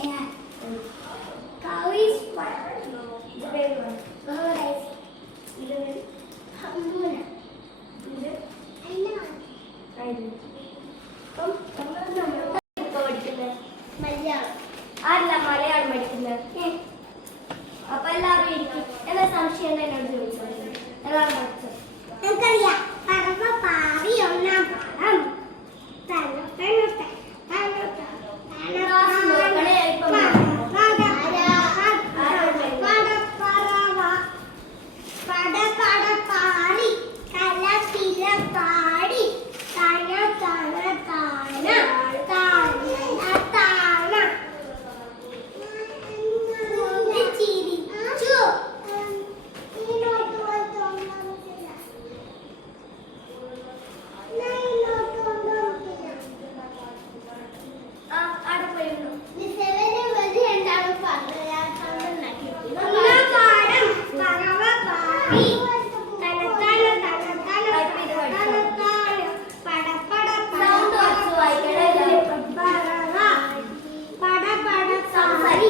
Cow is what? The big one. Bird is the humble. Malayalam പഠിക്കുന്നത് അപ്പൊ എല്ലാവരും ഇരിക്കും എന്നാ സംശയം എന്നോട് ചോദിച്ചത് എല്ലാവരും പഠിച്ചത് നമുക്കറിയാം പറവ പാറി ഒന്നാം പാഠം